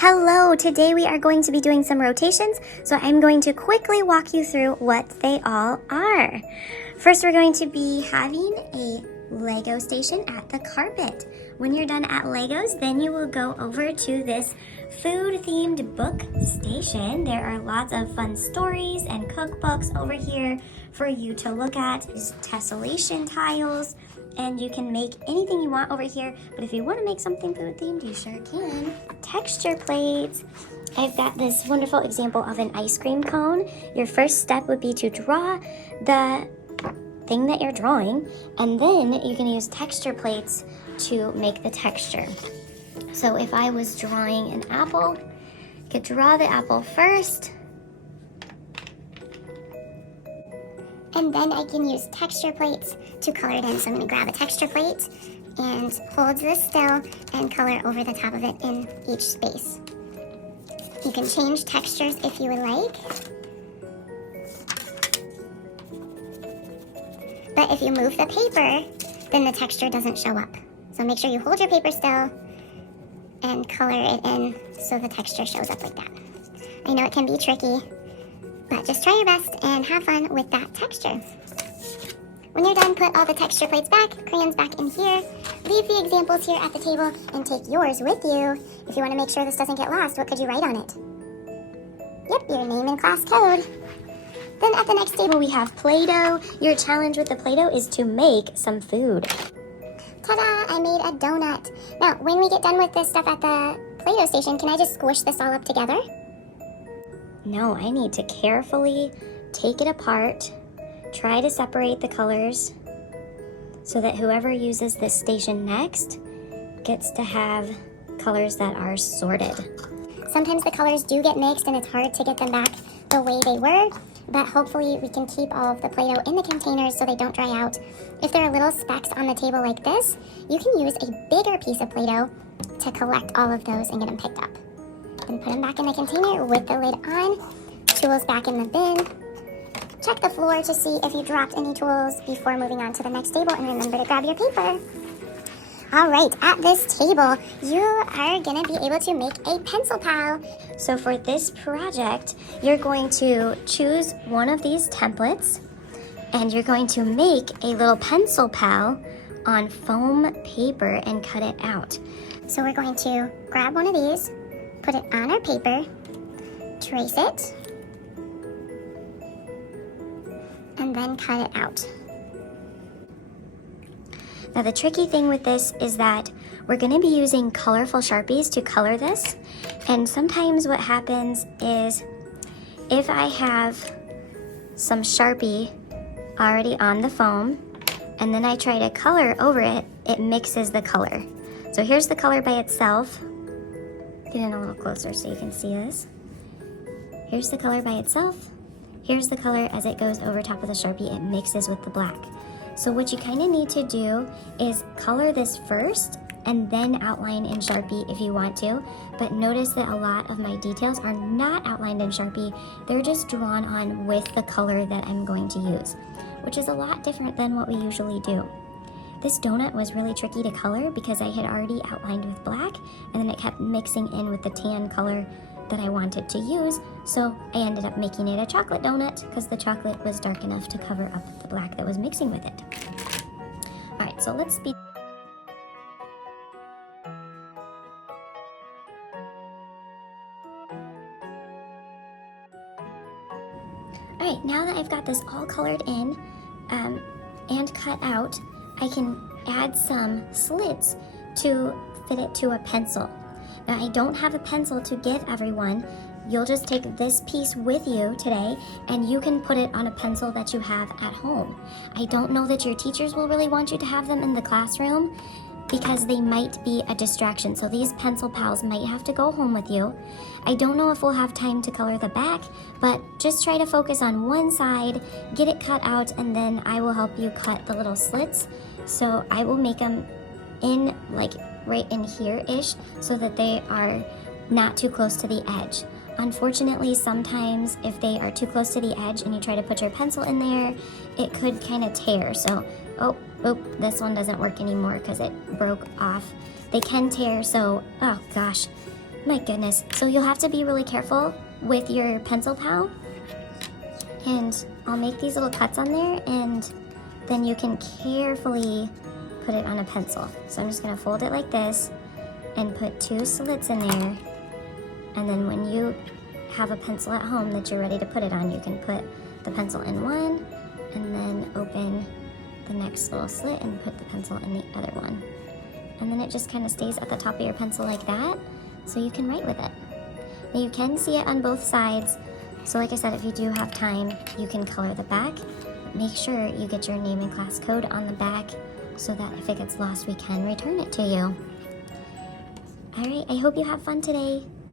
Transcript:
Hello, today we are going to be doing some rotations, so I'm going to quickly walk you through what they all are. First, we're going to be having a Lego station at the carpet. When you're done at Legos, then you will go over to this food-themed book station. There are lots of fun stories and cookbooks over here for you to look at. There's tessellation tiles, and you can make anything you want over here, but if you want to make something food-themed, you sure can. Texture plates. I've got this wonderful example of an ice cream cone. Your first step would be to draw the thing that you're drawing, and then you can use texture plates to make the texture. So if I was drawing an apple, I could draw the apple first, and then I can use texture plates to color it in. So I'm going to grab a texture plate and hold this still and color over the top of it in each space. You can change textures if you would like. But if you move the paper, then the texture doesn't show up. So make sure you hold your paper still and color it in so the texture shows up like that. I know it can be tricky, but just try your best and have fun with that texture. When you're done, put all the texture plates back, crayons back in here, leave the examples here at the table, and take yours with you. If you want to make sure this doesn't get lost, what could you write on it? Yep, your name and class code. Then at the next table we have Play-Doh. Your challenge with the Play-Doh is to make some food. Ta-da! I made a donut. Now, when we get done with this stuff at the Play-Doh station, can I just squish this all up together? No, I need to carefully take it apart, try to separate the colors so that whoever uses this station next gets to have colors that are sorted. Sometimes the colors do get mixed and it's hard to get them back the way they were, but hopefully we can keep all of the Play-Doh in the containers so they don't dry out. If there are little specks on the table like this, you can use a bigger piece of Play-Doh to collect all of those and get them picked up. Then put them back in the container with the lid on, tools back in the bin. Check the floor to see if you dropped any tools before moving on to the next table, and remember to grab your paper. All right, at this table, you are gonna be able to make a pencil pal. So for this project, you're going to choose one of these templates, and you're going to make a little pencil pal on foam paper and cut it out. So we're going to grab one of these, put it on our paper, trace it, and then cut it out. Now the tricky thing with this is that we're going to be using colorful Sharpies to color this, and sometimes what happens is if I have some Sharpie already on the foam and then I try to color over it, it mixes the color. So here's the color by itself. Get in a little closer so you can see this. Here's the color by itself. Here's the color as it goes over top of the Sharpie. It mixes with the black. So what you kind of need to do is color this first and then outline in Sharpie if you want to. But notice that a lot of my details are not outlined in Sharpie. They're just drawn on with the color that I'm going to use, which is a lot different than what we usually do. This donut was really tricky to color because I had already outlined with black, and then it kept mixing in with the tan color that I wanted to use, so I ended up making it a chocolate donut because the chocolate was dark enough to cover up the black that was mixing with it. Alright, so let's speed. Alright, now that I've got this all colored in and cut out, I can add some slits to fit it to a pencil. Now, I don't have a pencil to give everyone. You'll just take this piece with you today, and you can put it on a pencil that you have at home. I don't know that your teachers will really want you to have them in the classroom because they might be a distraction. So these pencil pals might have to go home with you. I don't know if we'll have time to color the back, but just try to focus on one side, get it cut out, and then I will help you cut the little slits. So I will make them in like right in here-ish so that they are not too close to the edge. Unfortunately, sometimes if they are too close to the edge and you try to put your pencil in there, it could kind of tear. So, oh, this one doesn't work anymore because it broke off. They can tear, so, oh gosh. My goodness. So you'll have to be really careful with your pencil pal. And I'll make these little cuts on there, and then you can carefully put it on a pencil. So I'm just gonna fold it like this and put 2 slits in there. And then when you have a pencil at home that you're ready to put it on, you can put the pencil in one and then open the next little slit and put the pencil in the other one. And then it just kind of stays at the top of your pencil like that, so you can write with it. Now you can see it on both sides, so like I said, if you do have time, you can color the back. Make sure you get your name and class code on the back so that if it gets lost, we can return it to you. All right, I hope you have fun today.